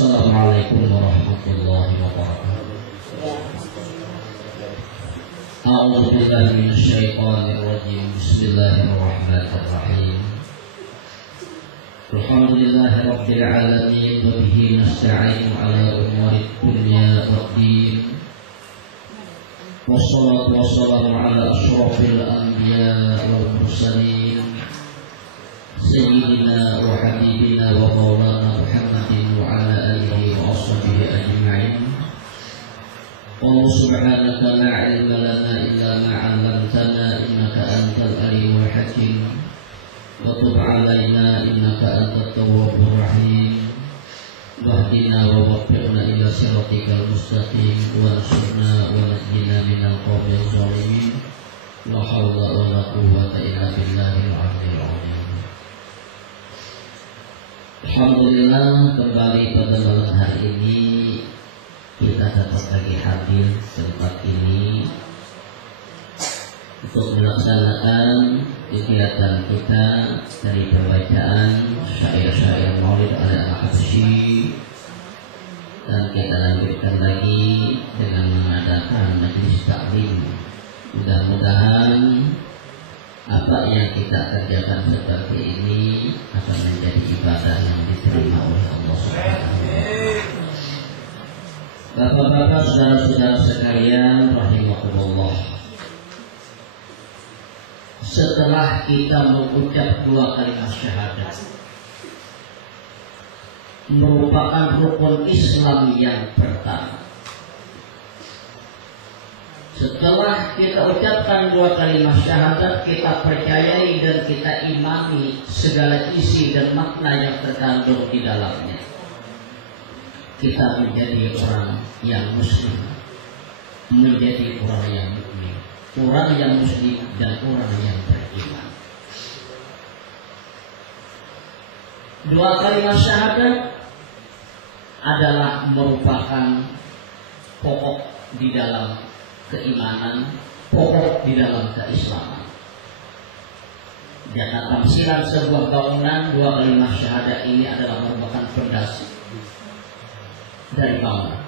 Assalamualaikum warahmatullahi wabarakatuh. A'udzu billahi minasyaitonir rajim. Bismillahirrahmanirrahim. Alhamdulillahi rabbil alamin wa bihi nasta'inu ala umurid dunya waddin. Wassalatu wassalamu ala asyrafil anbiya wal mursalin sayyidina wa habibina wa maulana Muhammadin wa ala alihi wa ashabihi ajma'in. Qul subhanaka la ilma lana illa ma 'allamtana innaka antal alimul hakim. Wa tub 'alaina innaka antat tawwabur rahim. Wahdina wa waffiqna ila siratikal mustaqim wansurna wa najjina minal qawmil zalimin. La haula wa la quwwata illa billahil 'aliyyil 'azim. Alhamdulillah, kembali pada malam hari ini kita dapat lagi hadir di tempat ini untuk melaksanakan kegiatan kita dari pembacaan syair-syair Maulid Al-Habsyi, dan kita lanjutkan lagi dengan mengadakan majelis taklim. Mudah-mudahan apa yang kita kerjakan seperti ini akan menjadi ibadah yang diterima oleh Allah Subhanahu wa Ta'ala. Bapak-bapak, saudara-saudara sekalian rahimakumullah, setelah kita mengucap dua kalimat syahadat merupakan rukun Islam yang pertama. Setelah kita ucapkan dua kalimat syahadat, kita percayai dan kita imani segala isi dan makna yang terkandung di dalamnya. Kita menjadi orang yang muslim, menjadi orang yang mukmin, orang yang muslim dan orang yang beriman. Dua kalimat syahadat adalah merupakan pokok di dalam keimanan, pokok di dalam keislaman. Dan tamsilan sebuah bangunan, dua kalimat syahadat ini adalah merupakan fondasi dari bangunan.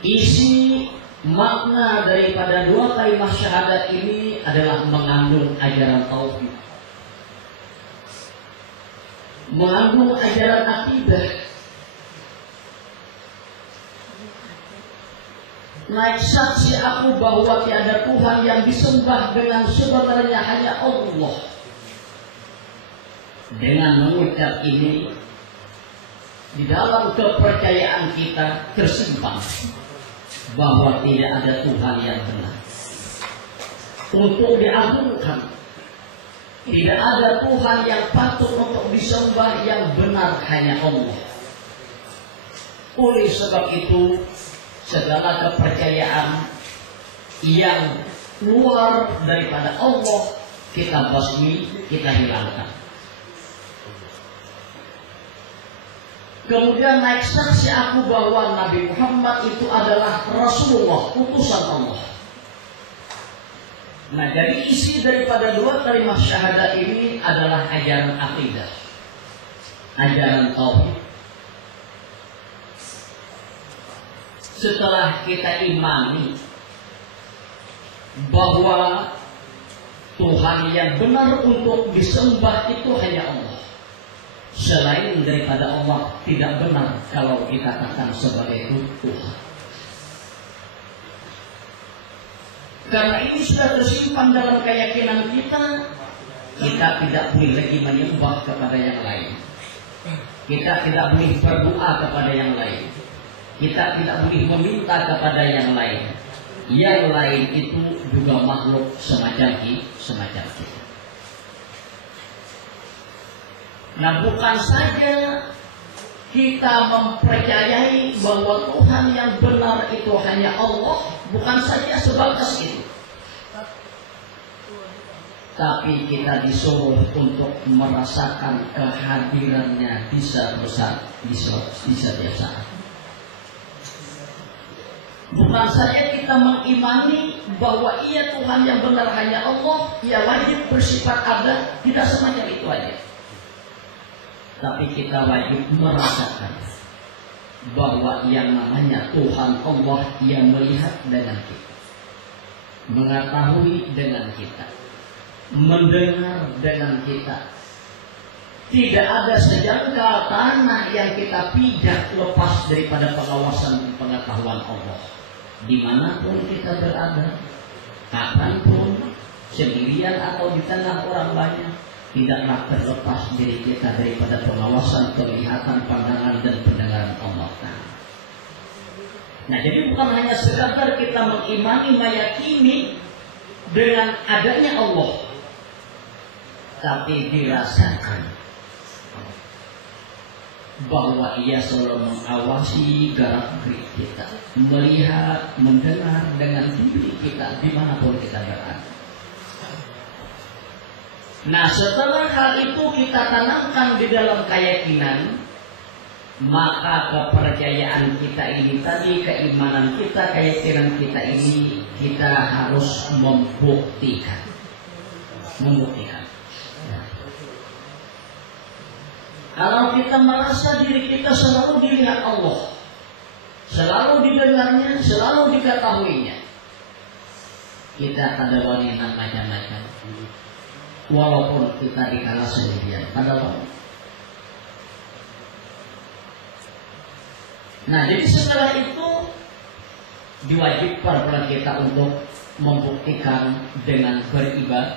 Isi makna daripada dua kalimat syahadat ini adalah mengandung ajaran tauhid, mengandung ajaran akidah. Naik saksi aku bahwa tiada Tuhan yang disembah dengan sebenarnya hanya Allah. Dengan mengucap ini, di dalam kepercayaan kita tersimpan bahwa tidak ada Tuhan yang benar untuk diagungkan. Tidak ada Tuhan yang patut untuk disembah, yang benar hanya Allah. Oleh sebab itu, segala kepercayaan yang luar daripada Allah kita basmi, kita hilangkan. Kemudian naik saksi aku bahwa Nabi Muhammad itu adalah Rasulullah, utusan Allah. Nah, jadi isi daripada dua kalimat syahadat ini adalah ajaran akidah, ajaran tauhid. Setelah kita imani bahwa Tuhan yang benar untuk disembah itu hanya Allah, selain daripada Allah tidak benar kalau dikatakan sebagai Tuhan. Karena ini sudah tersimpan dalam keyakinan kita, kita tidak boleh lagi menyembah kepada yang lain. Kita tidak boleh berdoa kepada yang lain. Kita tidak boleh meminta kepada yang lain. Yang lain itu juga makhluk semacam kita. Nah, bukan saja kita mempercayai bahwa Tuhan yang benar itu hanya Allah, bukan saja sebatas itu, tapi kita disuruh untuk merasakan kehadirannya di setiap saat. Bukan saja kita mengimani bahwa ia Tuhan yang benar hanya Allah, ia wajib bersifat ada, tidak semacam itu aja. tapi kita wajib merasakan bahwa yang namanya Tuhan Allah yang melihat dengan kita, mengetahui dengan kita, mendengar dengan kita. Tidak ada sejengkal tanah yang kita pijak lepas daripada pengawasan pengetahuan Allah. Dimanapun kita berada, kapanpun, sendirian atau di tengah orang banyak, tidaklah terlepas diri kita daripada pengawasan, penglihatan, pandangan, dan pendengaran Allah. Nah, jadi bukan hanya sekadar kita mengimani, meyakini dengan adanya Allah, tapi dirasakan bahwa Ia selalu mengawasi gerak-gerik kita, melihat, mendengar dengan diri kita dimanapun kita berada. Nah, setelah hal itu kita tanamkan di dalam keyakinan, maka kepercayaan kita ini tadi, keimanan kita, keyakinan kita ini, kita harus membuktikan. Kalau kita merasa diri kita selalu dilihat Allah, selalu didengarnya, selalu diketahuinya, kita akan wanita macam-macam. Walaupun kita dikala sendirian pada waktu. Nah, jadi setelah itu diwajibkan kepada kita untuk membuktikan dengan beribadah.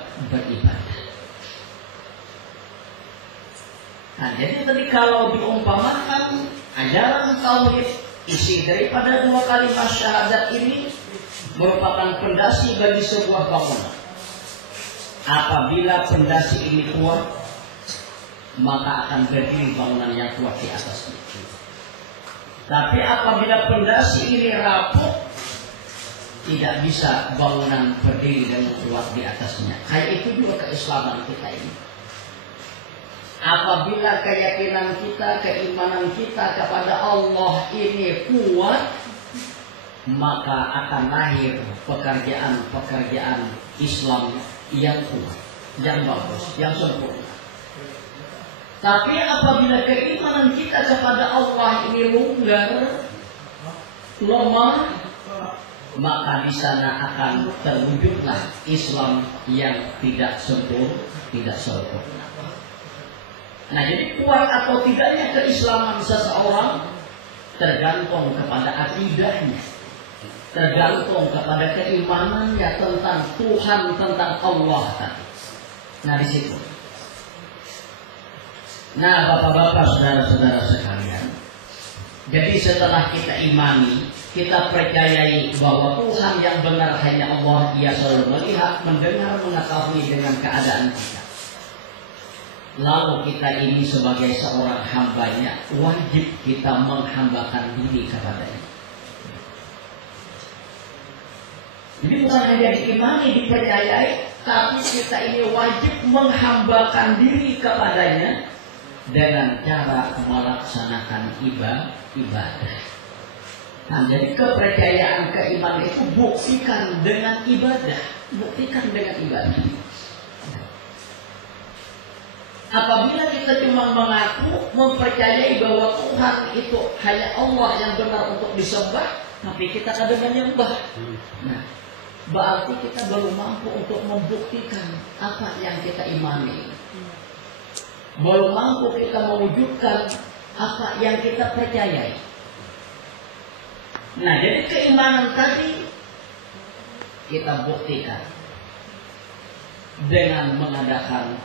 Nah, jadi tadi kalau diumpamakan ajaran tauhid, isi daripada dua kalimat syahadat ini merupakan pondasi bagi sebuah bangunan. Apabila pondasi ini kuat, maka akan berdiri bangunan yang kuat di atasnya. Tapi apabila pondasi ini rapuh, tidak bisa bangunan berdiri dengan kuat di atasnya. Kayak itu juga keislaman kita ini. Apabila keyakinan kita, keimanan kita kepada Allah ini kuat, maka akan lahir pekerjaan-pekerjaan Islam yang kuat, yang bagus, yang sempurna. Tapi apabila keimanan kita kepada Allah ini longgar, lemah, maka di sana akan terwujudlah Islam yang tidak sempurna. Nah, jadi kuat atau tidaknya keislaman seseorang tergantung kepada akidahnya, tergantung kepada keimanannya tentang Tuhan, tentang Allah tadi. Nah, di situ. Nah, bapak-bapak, saudara-saudara sekalian, jadi setelah kita imani, kita percayai bahwa Tuhan yang benar hanya Allah, Ia selalu melihat, mendengar, mengetahui dengan keadaan kita. Lalu kita ini sebagai seorang hambanya, wajib kita menghambakan diri kepadanya. Jadi bukan hanya diimani, dipercayai, tapi kita ini wajib menghambakan diri kepadanya dengan cara melaksanakan ibadah. Nah, jadi kepercayaan, keimanan itu buktikan dengan ibadah. Apabila kita cuma mengaku, mempercayai bahwa Tuhan itu hanya Allah yang benar untuk disembah, tapi kita kadang menyembah. Nah, berarti kita belum mampu untuk membuktikan apa yang kita imani. Belum mampu kita mewujudkan apa yang kita percayai. Nah, jadi keimanan tadi kita buktikan dengan mengadakan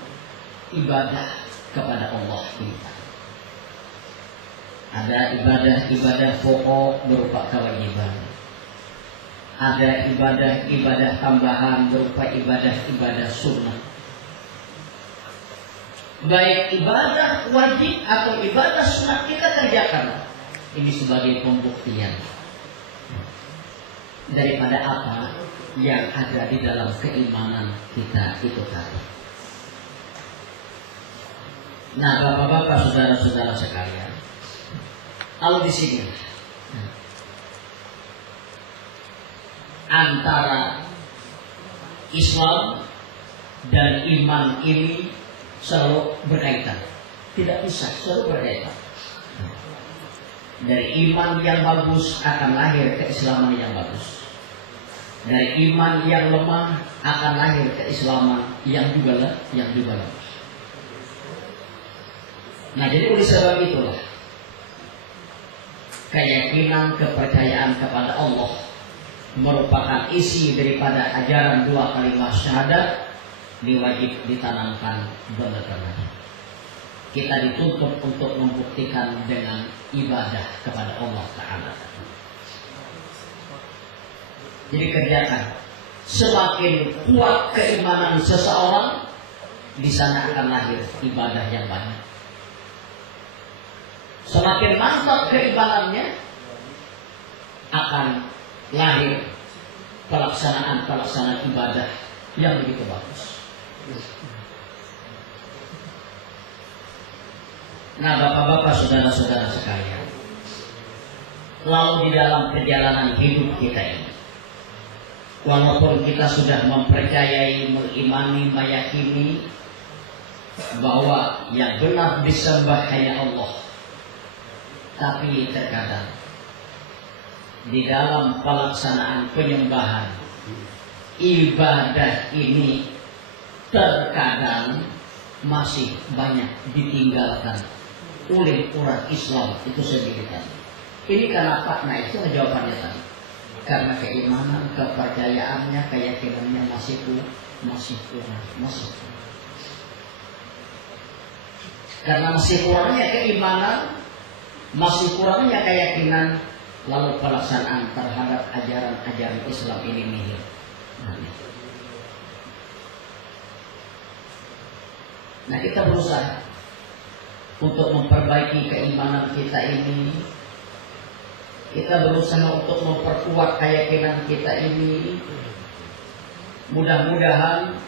ibadah kepada Allah kita. Ada ibadah pokok berupa kewajiban. Ada ibadah tambahan berupa ibadah sunnah. Baik ibadah wajib atau ibadah sunnah kita kerjakan. Ini sebagai pembuktian daripada apa yang ada di dalam keimanan kita itu tadi. Nah, bapak-bapak, saudara-saudara sekalian, kalau di sini antara Islam dan iman ini selalu berkaitan. Tidak bisa, selalu berkaitan. Dari iman yang bagus akan lahir keislaman yang bagus. Dari iman yang lemah akan lahir keislaman yang juga bagus. Nah, jadi oleh sebab itulah keyakinan, kepercayaan kepada Allah merupakan isi daripada ajaran dua kalimat syahadat, diwajib ditanamkan benar-benar. Kita dituntut untuk membuktikan dengan ibadah kepada Allah Ta'ala. Jadi kerjakan. Semakin kuat keimanan seseorang, di sana akan lahir ibadah yang banyak. Semakin mantap keimanannya, akan lahir pelaksanaan ibadah yang begitu bagus. Nah, bapak-bapak, saudara-saudara sekalian, lalu di dalam perjalanan hidup kita ini, walaupun kita sudah mempercayai, mengimani, meyakini bahwa yang benar disembah hanya Allah, tapi terkadang di dalam pelaksanaan penyembahan ibadah ini terkadang masih banyak ditinggalkan oleh orang Islam itu sendiri tadi. Ini kenapa? Nah, itu jawabannya tadi. Karena keimanan, kepercayaannya, keyakinannya masih kurang. Karena masih kurangnya keimanan, masih kurangnya keyakinan, lalu pelaksanaan terhadap ajaran-ajaran Islam ini nihil. Nah, kita berusaha untuk memperbaiki keimanan kita ini. Kita berusaha untuk memperkuat keyakinan kita ini. Mudah-mudahan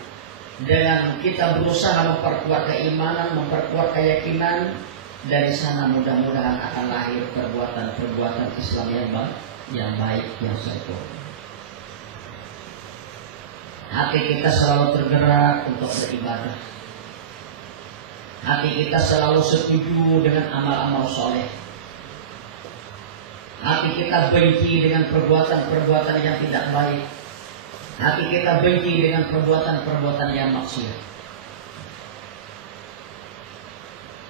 dengan kita berusaha memperkuat keimanan, memperkuat keyakinan, dari sana mudah-mudahan akan lahir perbuatan-perbuatan Islam yang baik, yang sempurna. Hati kita selalu tergerak untuk beribadah. Hati kita selalu setuju dengan amal-amal soleh. Hati kita benci dengan perbuatan-perbuatan yang tidak baik. Hati kita benci dengan perbuatan-perbuatan yang maksiat.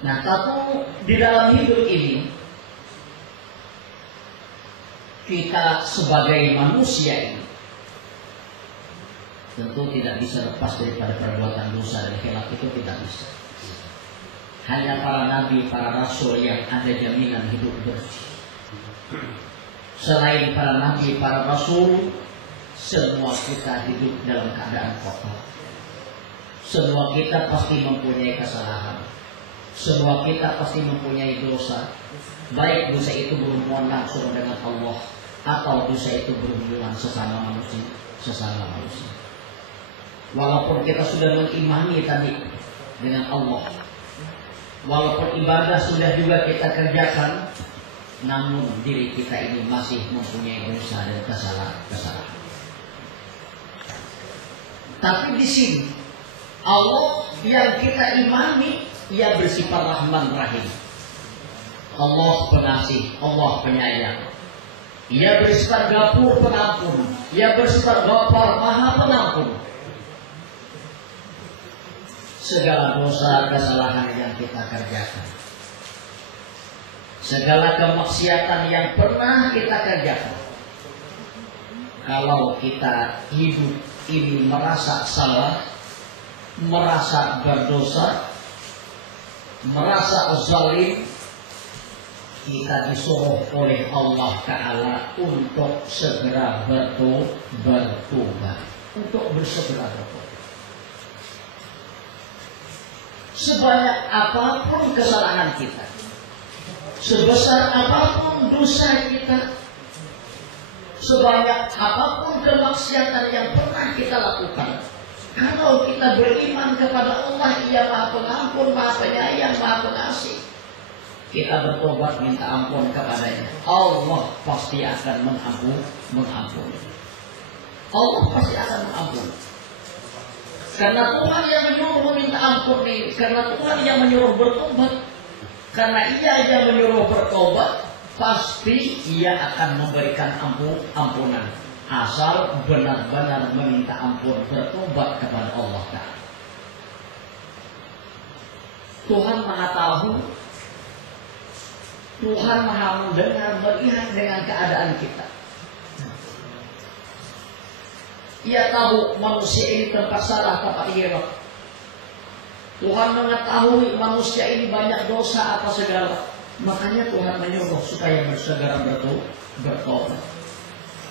Nah, tapi di dalam hidup ini, kita sebagai manusia ini tentu tidak bisa lepas daripada perbuatan dosa dan khilaf, itu tidak bisa. Hanya para nabi, para rasul yang ada jaminan hidup bersih. Selain para nabi, para rasul, semua kita hidup dalam keadaan kotor. Semua kita pasti mempunyai kesalahan. Semua kita pasti mempunyai dosa. Baik dosa itu berhubungan langsung dengan Allah, atau dosa itu berhubungan sesama manusia. Walaupun kita sudah mengimani tadi dengan Allah, walaupun ibadah sudah juga kita kerjakan, namun diri kita ini masih mempunyai dosa dan kesalahan. Tapi di sini Allah yang kita imani, Ia bersifat Rahman Rahim. Allah pengasih, Allah penyayang. Ia bersifat Ghafur pengampun. Ia bersifat Ghaffar Maha pengampun. Segala dosa kesalahan yang kita kerjakan, segala kemaksiatan yang pernah kita kerjakan, kalau kita hidup ini merasa salah, merasa berdosa, merasa zalim, kita disuruh oleh Allah Ta'ala untuk segera bertobat, untuk bersegera bertobat. Sebanyak apapun kesalahan kita, sebesar apapun dosa kita, sebanyak apapun kemaksiatan yang pernah kita lakukan, kalau kita beriman kepada Allah, Ia Maha Pengampun, Maha Penyayang, Maha Pengasih, kita bertobat minta ampun kepadanya, Allah pasti akan mengampuni. Allah pasti akan mengampuni. Karena Tuhan yang menyuruh minta ampun ini, karena Tuhan yang menyuruh bertobat, Karena ia yang menyuruh bertobat, pasti ia akan memberikan ampunan. Asal benar-benar meminta ampun, bertobat kepada Allah Ta'ala. Tuhan Maha tahu, Tuhan Maha mendengar, melihat dengan keadaan kita. Ia tahu manusia ini tempat salah, tempat hilaf. Tuhan mengetahui manusia ini banyak dosa apa segala. Makanya Tuhan menyuruh supaya segera bertobat.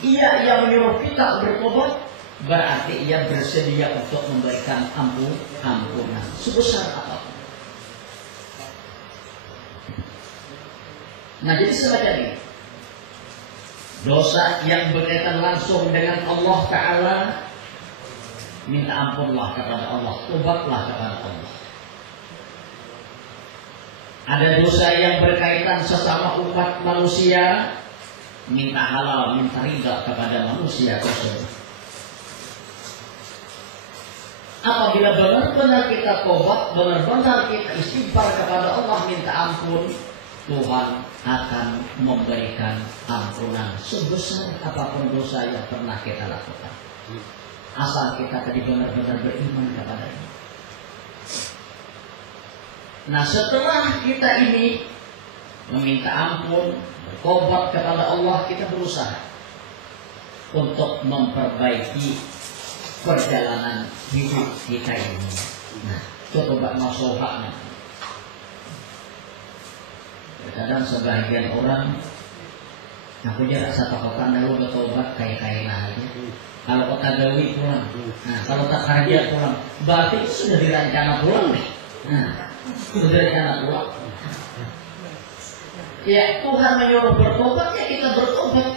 Ia yang menyuruh kita bertobat, berarti ia bersedia untuk memberikan ampunan sebesar apapun. Nah, jadi semacam ini. Dosa yang berkaitan langsung dengan Allah Ta'ala, minta ampunlah kepada Allah, tobatlah kepada Allah. Ada dosa yang berkaitan sesama umat manusia, minta halal, minta ridha kepada manusia tersebut. Apabila benar-benar kita tobat, benar-benar kita istighfar kepada Allah, minta ampun, Tuhan akan memberikan ampunan sebesar apapun dosa yang pernah kita lakukan. Asal kita tadi benar-benar beriman kepada-Nya. Nah, setelah kita ini meminta ampun, bertobat kepada Allah, kita berusaha untuk memperbaiki perjalanan hidup kita ini. Nah, coba nasuhahnya. Kadang sebagian orang, aku jarak satu kota dulu bertobat kayak aja. Kalau kota gawi pulang, nah kalau tak kerja pulang, berarti itu sudah direncana pulang nih. Nah, sudah direncana pulang. Ya, Tuhan menyuruh bertobat, ya kita bertobat.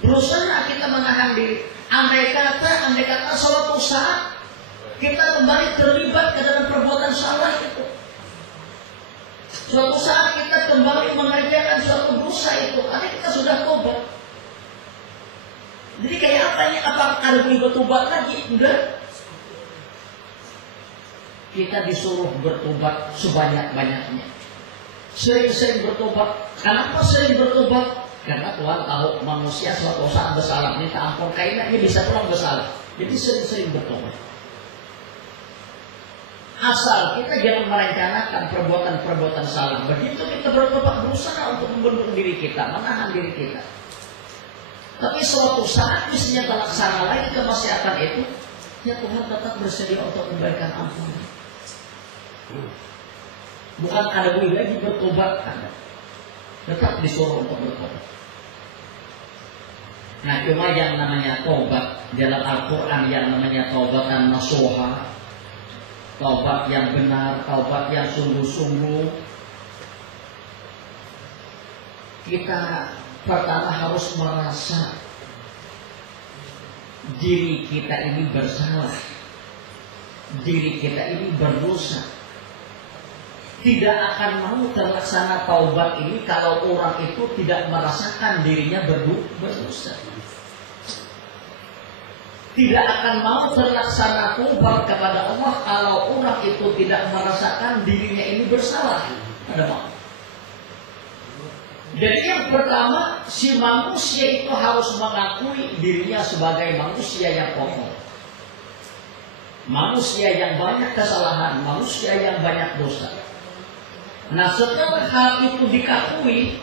Berusaha kita menahan diri. Andai kata suatu saat kita kembali terlibat ke dalam perbuatan salah itu. Suatu saat kita kembali mengerjakan suatu dosa itu, karena kita sudah tobat. Jadi kayak apa ini? Apa ada bertobat lagi? Enggak. Kita disuruh bertobat sebanyak-banyaknya. Sering-sering bertobat. Kenapa sering bertobat? Karena Tuhan tahu manusia suatu saat bersalah, minta ampun, kayaknya ini bisa pulang bersalah. Jadi sering-sering bertobat. Asal kita jangan merencanakan perbuatan-perbuatan salah. Begitu kita bertobat, berusaha untuk membendung diri kita, menahan diri kita. Tapi suatu saat misalnya terlaksana lagi kemaksiatan itu, ya Tuhan tetap bersedia untuk memberikan ampunan. Bukan ada lagi bertobat, tetap disuruh untuk bertobat. Nah, cuma yang namanya tobat dalam Al-Quran, yang namanya taubatan nasuha, taubat yang benar, taubat yang sungguh-sungguh, kita pertama harus merasa diri kita ini bersalah, diri kita ini berdosa. Tidak akan mau terlaksana taubat ini kalau orang itu tidak merasakan dirinya berdosa. Tidak akan mau terlaksana taubat kepada Allah kalau orang itu tidak merasakan dirinya ini bersalah. Ada mau? Jadi yang pertama, si manusia itu harus mengakui dirinya sebagai manusia yang kotor, manusia yang banyak kesalahan, manusia yang banyak dosa. Nah, setelah hal itu dikakui,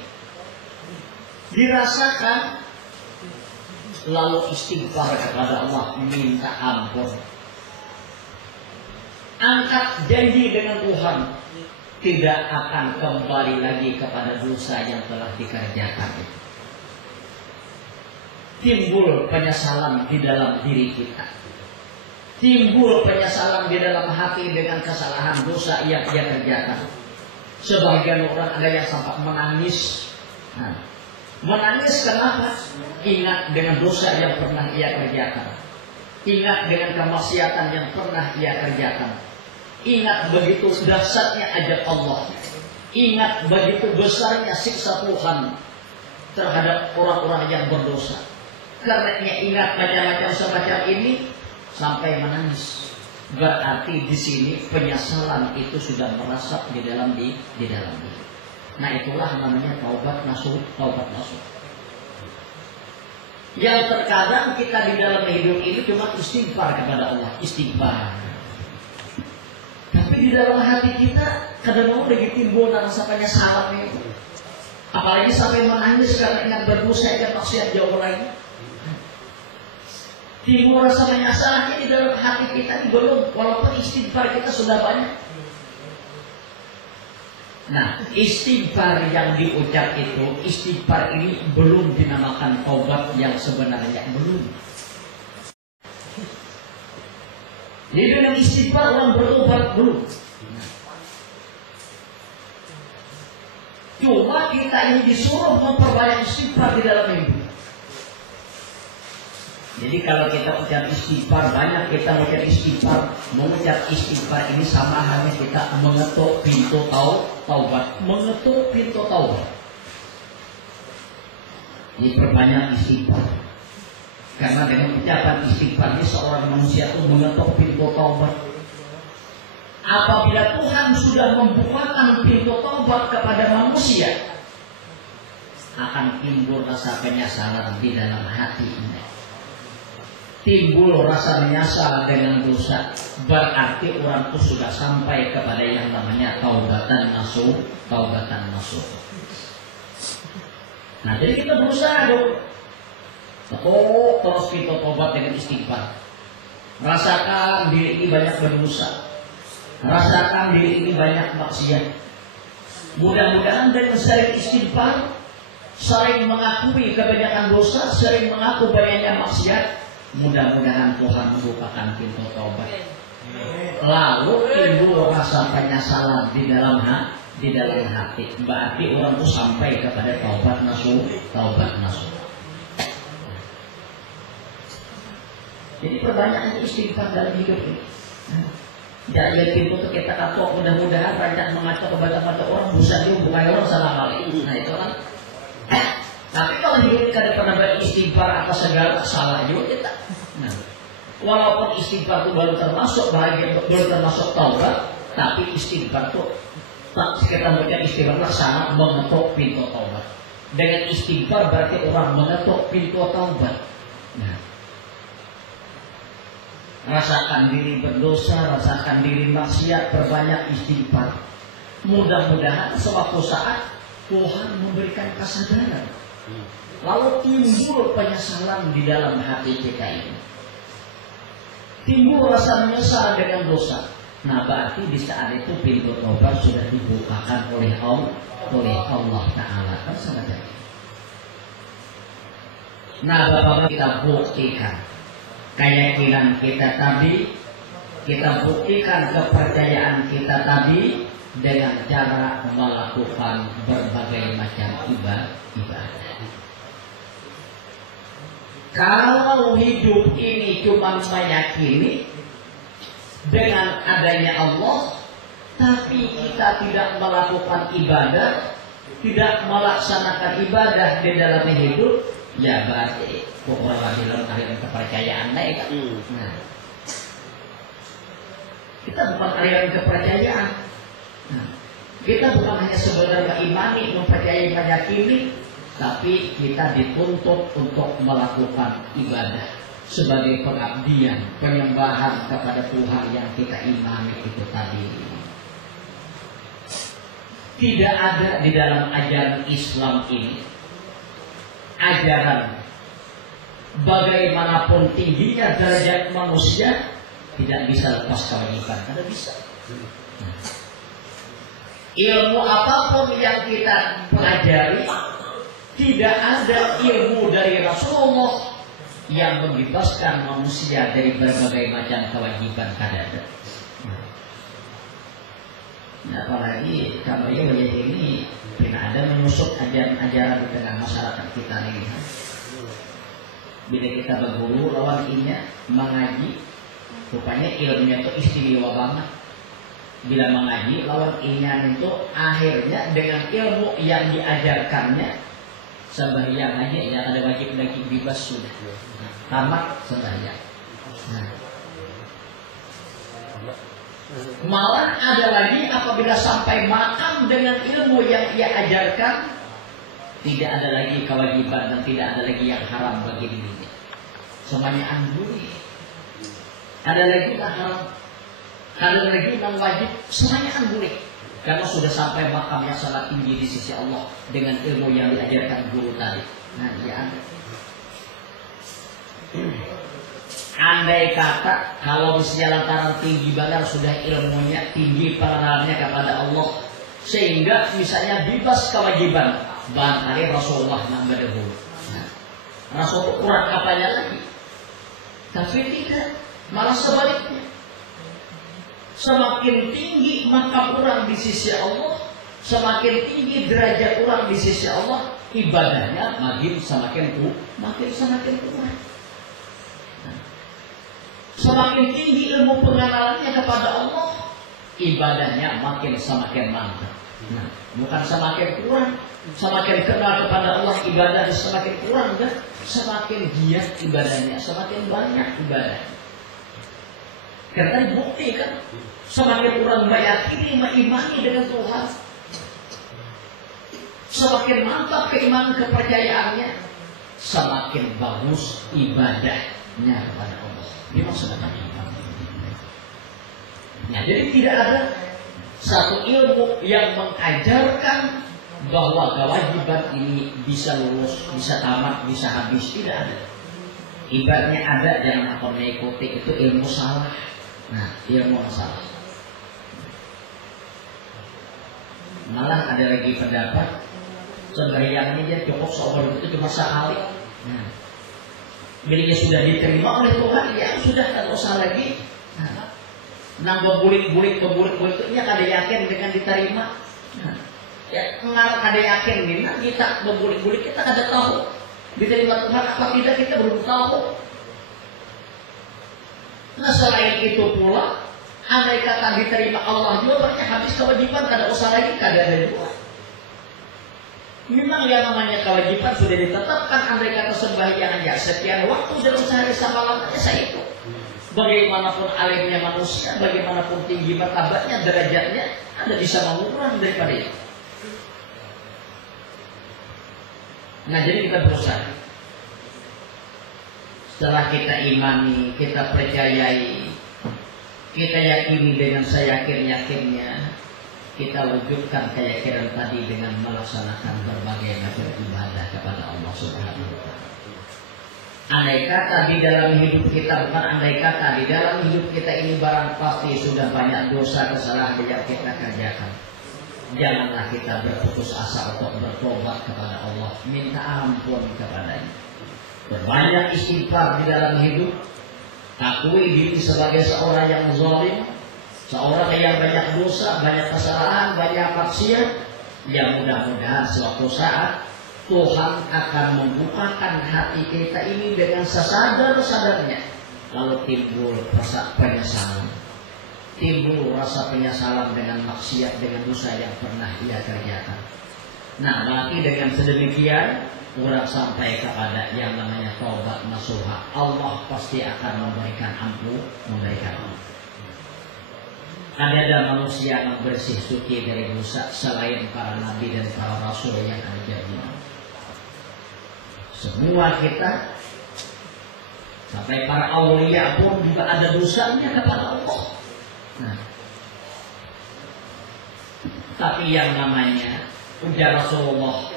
dirasakan, lalu istighfar kepada Allah, minta ampun, angkat janji dengan Tuhan, tidak akan kembali lagi kepada dosa yang telah dikerjakan. Timbul penyesalan di dalam diri kita, timbul penyesalan di dalam hati dengan kesalahan dosa yang ia kerjakan. Sebagian orang ada yang sampai menangis. Menangis kenapa? Ingat dengan dosa yang pernah ia kerjakan, ingat dengan kemaksiatan yang pernah ia kerjakan, ingat begitu dahsyatnya ajab Allah, ingat begitu besarnya siksa Tuhan terhadap orang-orang yang berdosa. Karena ingat macam-macam semacam ini sampai menangis. Berarti di sini penyesalan itu sudah merasap di dalam diri. Nah itulah namanya taubat nasuh, taubat nasuh. Yang terkadang kita di dalam hidup ini cuma istighfar kepada Allah, istighfar. Tapi di dalam hati kita kadang-kadang udah timbul rasa penyesalan itu. Apalagi sampai menangis karena ingat berdosa dan maksiat jauh lagi. Timbul rasa penyesalan di dalam hati kita ini belum, walaupun istighfar kita sudah banyak. Nah, istighfar yang diucap itu, istighfar ini belum dinamakan taubat yang sebenarnya, belum. Jadi dengan istighfar orang bertobat belum. Cuma kita ini disuruh memperbanyak istighfar di dalam hidup. Jadi kalau kita ucap istighfar banyak, kita mengucap istighfar, mengucap istighfar ini sama halnya kita mengetuk pintu taubat, mengetuk pintu taubat. Diperbanyak istighfar. Karena dengan ucapan istighfar ini seorang manusia itu mengetuk pintu taubat. Apabila Tuhan sudah membukakan pintu taubat kepada manusia, akan timbul rasa penyesalan di dalam hati ini. Timbul rasa menyesal dengan dosa, berarti orang itu sudah sampai kepada yang namanya taubatan nasuh, taubatan nasuh. Nah, jadi kita berusaha dong. Terus kita taubat dengan istighfar. Rasakan diri ini banyak berdosa. Rasakan diri ini banyak maksiat. Mudah-mudahan dengan sering istighfar, sering mengakui kebanyakan dosa, sering mengaku banyaknya maksiat, mudah-mudahan Tuhan membukakan pintu taubat. Lalu timbul rasa penyesalan di dalam hati. Berarti orang itu sampai kepada taubat nasuh, taubat nasuh. Jadi perbanyakan istighfar dalam hidup ini. Jadi pintu itu kita kapok, mudah-mudahan banyak mengacu kepada orang, bukan dia bukan orang salah kali. Nah itu kan. Tapi kalau hidup kita pernah beristighfar apa segala salah juga kita. Nah, walaupun istighfar itu baru termasuk bahagia, baru termasuk taubat, tapi istighfar itu kita baca istighfar sangat mengetuk pintu taubat. Dengan istighfar berarti orang mengetuk pintu taubat. Nah, rasakan diri berdosa, rasakan diri maksiat, perbanyak istighfar. Mudah-mudahan suatu saat Tuhan memberikan kesadaran. Lalu timbul penyesalan di dalam hati kita ini. Timbul rasa menyesal dengan dosa. Nah berarti di saat itu pintu taubat sudah dibukakan oleh Allah Ta'ala. Kan sangat baik. Nah Bapak kita buktikan keyakinan kita tadi, kita buktikan kepercayaan kita tadi dengan cara melakukan berbagai macam ibadah. Kalau hidup ini cuma meyakini dengan adanya Allah, tapi kita tidak melakukan ibadah, tidak melaksanakan ibadah di dalam hidup, ya berarti orang bilang aliran kepercayaan kan? Nah, kita bukan aliran kepercayaan. Nah, kita bukan hanya sekedar mengimani, mempercayai, meyakini, tapi kita dituntut untuk melakukan ibadah sebagai pengabdian, penyembahan kepada Tuhan yang kita imani itu tadi. Tidak ada di dalam ajaran Islam ini ajaran bagaimanapun tingginya derajat manusia tidak bisa lepas kewajiban. Tidak bisa. Ilmu apapun yang kita pelajari, tidak ada ilmu dari Rasulullah yang membebaskan manusia dari berbagai macam kewajiban kadada. Nah, apalagi kalau ini tidak ada menusuk ajaran-ajaran di tengah masyarakat kita ini. Bila kita berguru lawan inya mengaji, rupanya ilmunya itu istimewa banget. Bila mengaji lawan inya itu akhirnya dengan ilmu yang diajarkannya, sembahyang aja yang ada wajib-wajib bebas sudah tamat sembahyang. Nah, Malah ada lagi apabila sampai makam dengan ilmu yang ia ajarkan, tidak ada lagi kewajiban dan tidak ada lagi yang haram bagi dirinya. Semuanya anduri. Ada lagi yang haram, ada lagi yang wajib, semuanya anduri. Karena sudah sampai makam yang sangat tinggi di sisi Allah dengan ilmu yang diajarkan guru tadi. Nah, dia ada. Andai kata kalau misalnya lantaran tinggi banget sudah ilmunya, tinggi pengenalannya kepada Allah, sehingga misalnya bebas kewajiban, barangkali Rasulullah nambah dahulu. Nah, Rasul kurang apanya lagi? Tapi tidak, malah sebaliknya. Semakin tinggi makam orang di sisi Allah, semakin tinggi derajat orang di sisi Allah, ibadahnya makin semakin kuat. Semakin tinggi ilmu pengenalannya kepada Allah, ibadahnya semakin mantap. Nah, bukan semakin kurang, semakin kenal kepada Allah ibadahnya semakin kurang, enggak? Semakin giat ibadahnya, semakin banyak ibadahnya. Karena bukti kan, semakin orang meyakini, mengimani dengan Tuhan, semakin mantap keimanan kepercayaannya, semakin bagus ibadahnya kepada Allah. Ini maksudnya iman. Nah, jadi tidak ada satu ilmu yang mengajarkan bahwa kewajiban ini bisa lulus, bisa tamat, bisa habis. Tidak ada. Ibaratnya ada, jangan akan mengikuti, itu ilmu salah. Nah, ilmu salah. Malah ada lagi pendapat sembahyangnya dia cukup seumur itu cuma sekali. Nah, bila sudah diterima oleh Tuhan, ya sudah, tak usah lagi. Nah, bebulik-bulik itu ya kada yakin dengan diterima. Nah, ya nggak kada yakin nih, kita bebulik-bulik kita kada tahu diterima Tuhan apa tidak, kita belum tahu. Nah, selain itu pula, andai kata diterima Allah juga, berarti habis kewajiban, kada usah lagi, kada ada juga. Memang yang namanya kewajiban sudah ditetapkan, andai kata sembahyang ya sekian waktu dalam sehari semalamnya saya itu. Bagaimanapun alimnya manusia, bagaimanapun tinggi martabatnya, derajatnya, Anda bisa mengurang daripada itu. Nah, jadi kita berusaha. Setelah kita imani, kita percayai, kita yakini dengan seyakin-yakinnya, kita wujudkan keyakinan tadi dengan melaksanakan berbagai macam ibadah kepada Allah Subhanahu wa Ta'ala. Andai kata di dalam hidup kita, bukan andai kata di dalam hidup kita ini barang pasti sudah banyak dosa kesalahan yang kita kerjakan. Janganlah kita berputus asa untuk bertobat kepada Allah, minta ampun kepadanya. Berbanyak istighfar di dalam hidup, akui diri sebagai seorang yang zalim, seorang yang banyak dosa, banyak kesalahan, banyak maksiat. Yang mudah-mudahan suatu saat Tuhan akan membukakan hati kita ini dengan sesadar-sadarnya. Lalu timbul rasa penyesalan. Timbul rasa penyesalan dengan maksiat, dengan dosa yang pernah ia kerjakan. Nah, maka dengan sedemikian orang sampai kepada yang namanya taubat nasuha. Allah pasti akan memberikan ampun, memberikan ampun. Ada manusia yang bersih suci dari dosa selain para nabi dan para rasul yang ada jadinya. Semua kita sampai para aulia pun juga ada dosanya kepada Allah. Nah, tapi yang namanya ujar Rasulullah,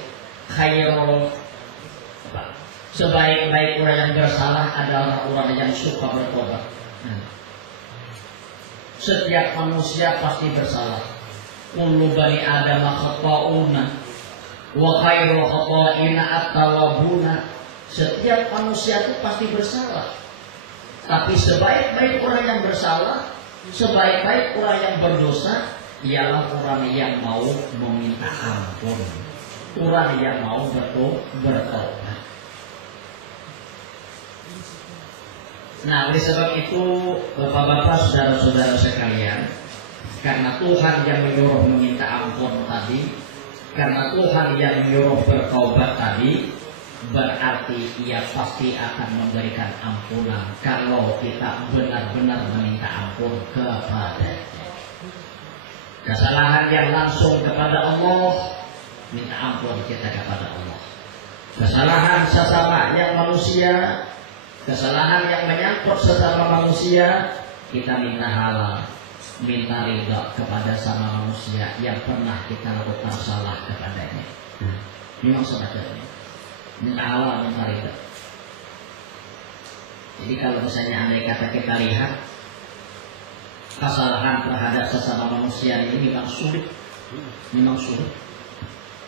khairul, sebaik-baik orang yang bersalah adalah orang yang suka bertobat. Nah, setiap manusia pasti bersalah. Kullu bani Adam khata'una wa khairul khata'ina at-tawwabuna. Setiap manusia itu pasti bersalah. Tapi sebaik-baik orang yang bersalah, sebaik-baik orang yang berdosa ialah orang yang mau meminta ampun, orang yang mau bertobat. Nah, oleh sebab itu Bapak-bapak, saudara-saudara sekalian, karena Tuhan yang menyuruh meminta ampun tadi, karena Tuhan yang menyuruh bertobat tadi, berarti ia pasti akan memberikan ampunan kalau kita benar-benar meminta ampun kepadanya. Kesalahan yang langsung kepada Allah, minta ampun kita kepada Allah. Kesalahan sesama yang manusia, kesalahan yang menyangkut sesama manusia, kita minta halal, minta ridha kepada sama manusia yang pernah kita lakukan salah kepadanya. Memang sebetulnya minta halal, minta ridha. Jadi kalau misalnya andai kata kita lihat kesalahan terhadap sesama manusia ini memang sulit, memang sulit.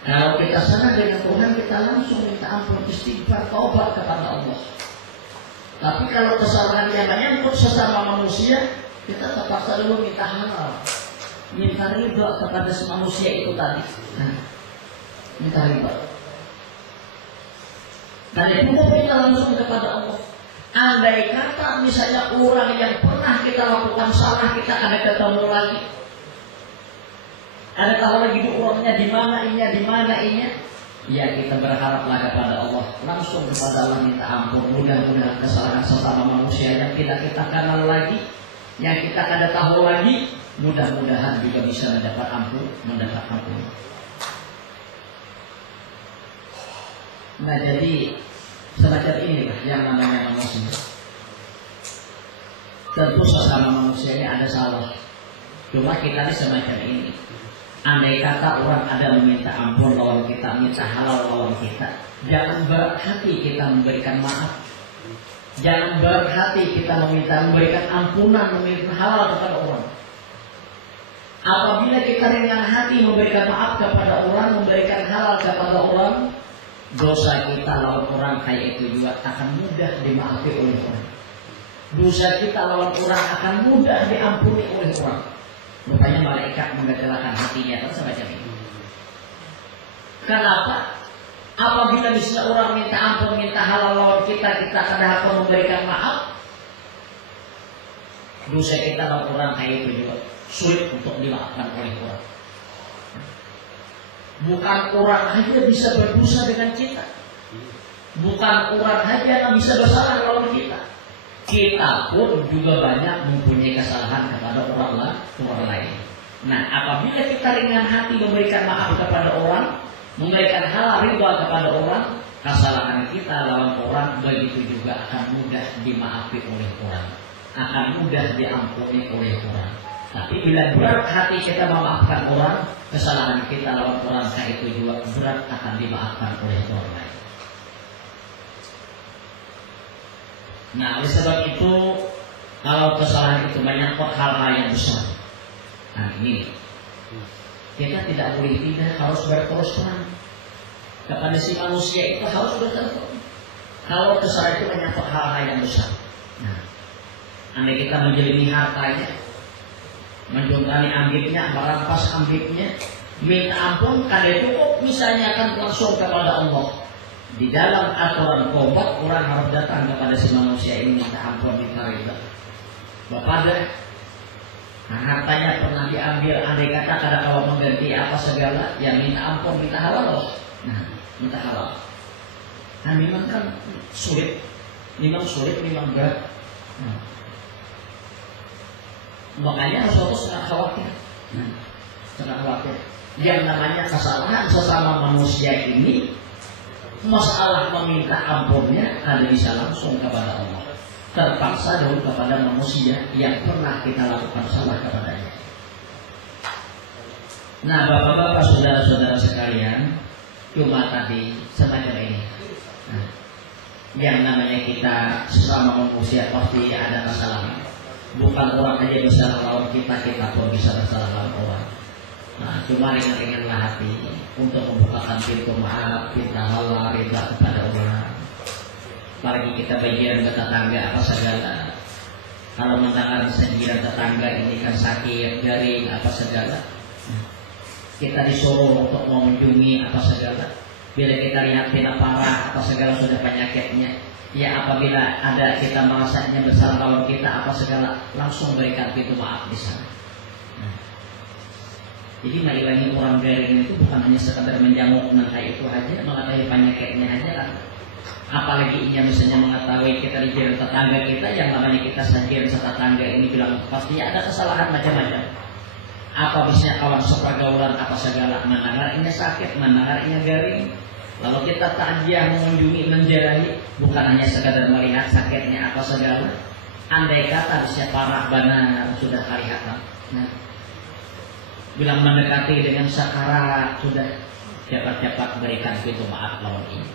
Kalau kita sadar dengan Tuhan, kita langsung minta ampun, istighfar, taubat kepada Allah. Tapi kalau kesalahan yang menyangkut sesama manusia, kita terpaksa dulu minta halal, minta ridha kepada si manusia itu tadi. Minta ridha. Dan itu kita langsung kepada Allah. Andai kata misalnya orang yang pernah kita lakukan salah, kita ada ketemu lagi, ada tahu lagi orangnya di mana inya, ya kita berharaplah kepada Allah, langsung kepada Allah minta ampun. Mudah-mudahan kesalahan sesama manusia yang tidak kita kenal lagi, yang kita kada tahu lagi, mudah-mudahan juga bisa mendapat ampun. Nah, jadi semacam inilah yang namanya manusia. Tentu sesama manusia ini ada salah. Cuma kita ini semacam ini. Andai kata orang ada meminta ampun lawan kita, minta halal lawan kita, jangan berat hati kita memberikan maaf. Jangan berat hati kita memberikan ampunan, memberikan halal kepada orang. Apabila kita ringan hati memberikan maaf kepada orang, memberikan halal kepada orang, dosa kita lawan orang kayak itu juga akan mudah dimaafkan oleh orang. Dosa kita lawan orang akan mudah diampuni oleh orang. Rupanya malaikat menggetarkan hatinya kan semacam itu. Kenapa? Apabila bisa orang minta ampun, minta halal lawan kita kadang akan memberikan maaf. Dosa kita lawan orang kayak itu juga sulit untuk dimaafkan oleh orang. Bukan orang aja bisa berdosa dengan kita. Bukan orang aja yang bisa bersalah lawan kita. Kita pun juga banyak mempunyai kesalahan kepada orang lain. Nah, apabila kita ringan hati memberikan maaf kepada orang, memberikan halal ridha kepada orang, kesalahan kita lawan orang begitu juga akan mudah dimaafkan oleh orang, akan mudah diampuni oleh orang. Tapi bila berat hati kita memaafkan orang, kesalahan kita lawan orang itu juga berat akan dimaafkan oleh orang lain. Nah, oleh sebab itu, kalau kesalahan itu menyangkut hal-hal yang besar, nah ini kita tidak boleh harus berterus terang kepada si manusia itu, harus berterus terang. Kalau kesalahan itu menyangkut hal-hal yang besar, nah, andai kita menjelimi hartanya, menjuntai ambiknya, merampas ambiknya, minta ampun, kada cukup misalnya akan langsung kepada Allah. Di dalam aturan tobat, orang harus datang kepada si manusia ini minta ampun, minta ridha. Bapak hartanya pernah diambil, andai kata kada kalau mengganti apa segala, yang minta ampun, minta halal. Nah, minta halal. Nah, memang kan sulit, memang berat. Nah, makanya Rasulullah sangat khawatir. Sangat khawatir. Yang namanya kesalahan sesama manusia ini, masalah meminta ampunnya ada bisa langsung kepada Allah. Terpaksa dulu kepada manusia yang pernah kita lakukan salah kepadanya. Nah, bapak-bapak, saudara-saudara sekalian, cuma tadi semacam ini. Nah, yang namanya kita sesama manusia pasti ada kesalahan. Bukan orang aja bisa melawan kita pun bisa bersalah lawan orang. Nah, cuma ringan-ringanlah hati untuk membukakan pintu maaf, pintu halal, ridha kepada orang. Apalagi kita bagian tetangga apa segala. Kalau mendengar sejiran tetangga ini kan sakit, garing apa segala, kita disuruh untuk mau mengunjungi apa segala. Bila kita lihat tidak parah apa segala sudah penyakitnya, ya apabila ada kita merasanya bersalah lawan kita apa segala, langsung berikan pintu maaf di sana. Jadi mengilangi orang garing itu bukan hanya sekadar menjamu kayak itu aja, mengetahui penyakitnya aja kan. Apalagi ia misalnya mengetahui kita di jalan tetangga kita, yang namanya kita sajian setetangga ini bilang pasti ada kesalahan macam-macam. Apa bisa kawan sepergaulan apa segala, mendengarnya sakit, mendengarnya garing. Lalu kita takjiah mengunjungi, menziarahi, bukan hanya sekadar melihat sakitnya apa segala. Andai kata bisa parah benar sudah kelihatan. Nah, bilang mendekati dengan sakarat sudah, cepat-cepat berikan pintu maaf lawan ini,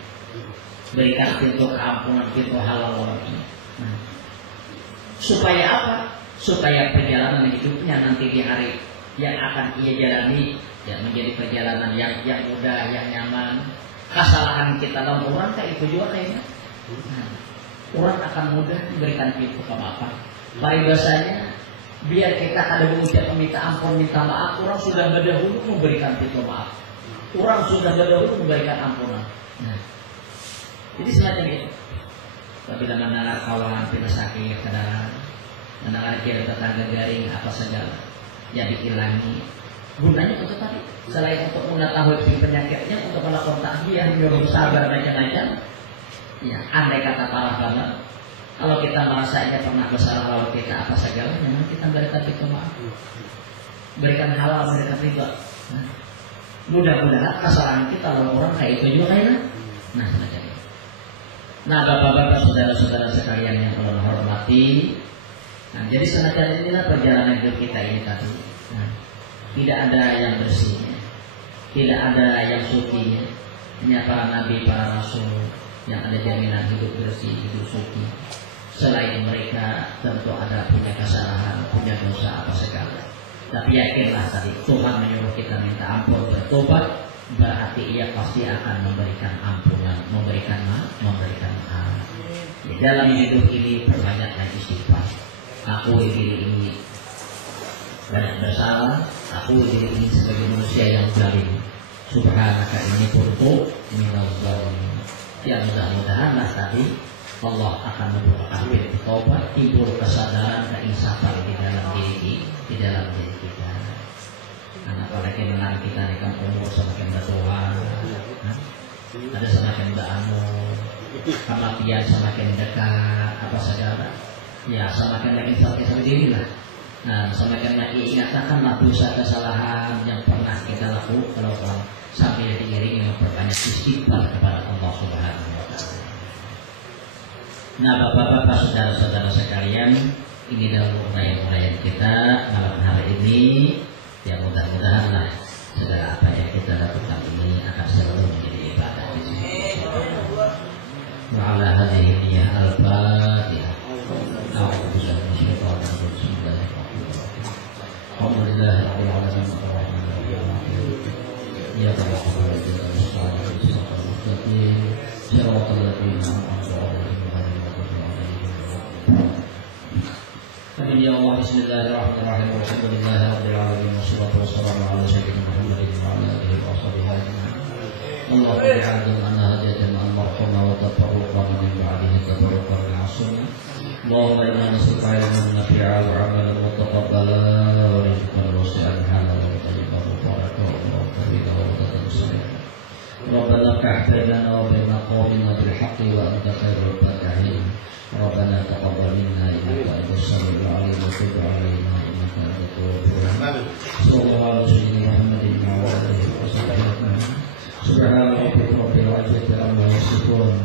berikan pintu keampunan, pintu halal lawan ini. Nah, supaya apa? Supaya perjalanan hidupnya nanti di hari yang akan ia jalani ya menjadi perjalanan yang mudah, yang nyaman. Kesalahan kita dalam orang kayak itu juga kayaknya. Nah, orang akan mudah memberikan pintu kemaafan. Paribasanya biar kita ada mengucap minta ampun, minta maaf, orang sudah berdahulu memberikan pintu maaf. Orang sudah berdahulu memberikan ampunan. Nah, jadi semacam itu. Apabila mendengar kawan kita sakit, kendaraan, mendengar kira tetangga garing apa segala, ya dihilangi. Gunanya untuk tadi, selain untuk mengetahui penyakitnya, untuk melakukan takziah, menyuruh sabar macam-macam. Ya, andai kata parah banget, kalau kita merasa ia pernah bersalah lalu kita apa segala, memang kita berikan pintu maaf, berikan halal, berikan riba. Nah, mudah-mudahan kesalahan kita lalu orang kayak itu juga ya. Nah, semacam itu. Nah, bapak-bapak, saudara-saudara sekalian yang perlu hormati, nah, jadi semacam inilah perjalanan hidup kita ini tadi. Nah, tidak ada yang bersihnya, tidak ada yang sucinya. Hanya para nabi, para rasul yang ada jaminan hidup bersih, hidup suci. Selain mereka tentu ada punya kesalahan, punya dosa apa segala. Tapi yakinlah tadi Tuhan menyuruh kita minta ampun, bertobat, berarti ia pasti akan memberikan ampunan, memberikan maaf. Di dalam hidup ini perbanyaklah istighfar. Akui diri ini banyak bersalah, akui diri ini sebagai manusia yang zalim. Subhanaka inni kuntu minaz zalimin. Ya mudah-mudahan tadi Allah akan membukakan pintu taubat, timbul kesadaran, keinsafan di dalam diri kita. Karena apalagi dengan kita dengan umur semakin berdoa, ada semakin beranu, kematian semakin dekat, apa segala. Ya semakin lagi sampai diri lah. Nah semakin lagi ingatkanlah dosa kesalahan yang pernah kita lakukan kalau sambil diiringi memperbanyak istighfar kepada Allah Subhanahu wa Ta'ala. Nah, bapak-bapak, saudara-saudara sekalian, ini adalah uraian kita malam hari ini. Ya mudah-mudahanlah segala apa yang kita lakukan ini akan selalu menjadi ibadah di sisi Allah. Wa ala hadhihi niyyah al-fatihah. A'udzu billahi minasyaitonir rajim. Alhamdulillahi rabbil alamin. Ya Rabbal alamin. Shiratal ladzina an'amta 'alaihim ghairil maghdubi 'alaihim. Ya Allah, bismillahirrahmanirrahim. Alhamdulillahi rabbil alamin. Wassalatu wassalamu ala sayyidina Muhammadin wa ala alihi wa sahbihi ajma'in. Allahumma bi'adil anna hajatan al-marhuma wa tafarruqa min ba'dihi tafarruqa ma'asuna. Allahumma inna nas'aluka 'ilman nafi'a wa 'amalan mutaqabbala wa rizqan wasi'an halalan thayyiban mubarakan wa tawfiqan wa tawfiqan. Rabbana fa'fu bainana wa baina qawmina bil haqqi wa anta khairul fatihin. Rabbana taqabbal minna innaka antas samiul 'alim wa tub 'alaina innaka antat tawwabur rahim. Sallallahu alaihi Muhammadin wa alihi wa sahbihi. Subhana rabbika rabbil izzati amma yasifun.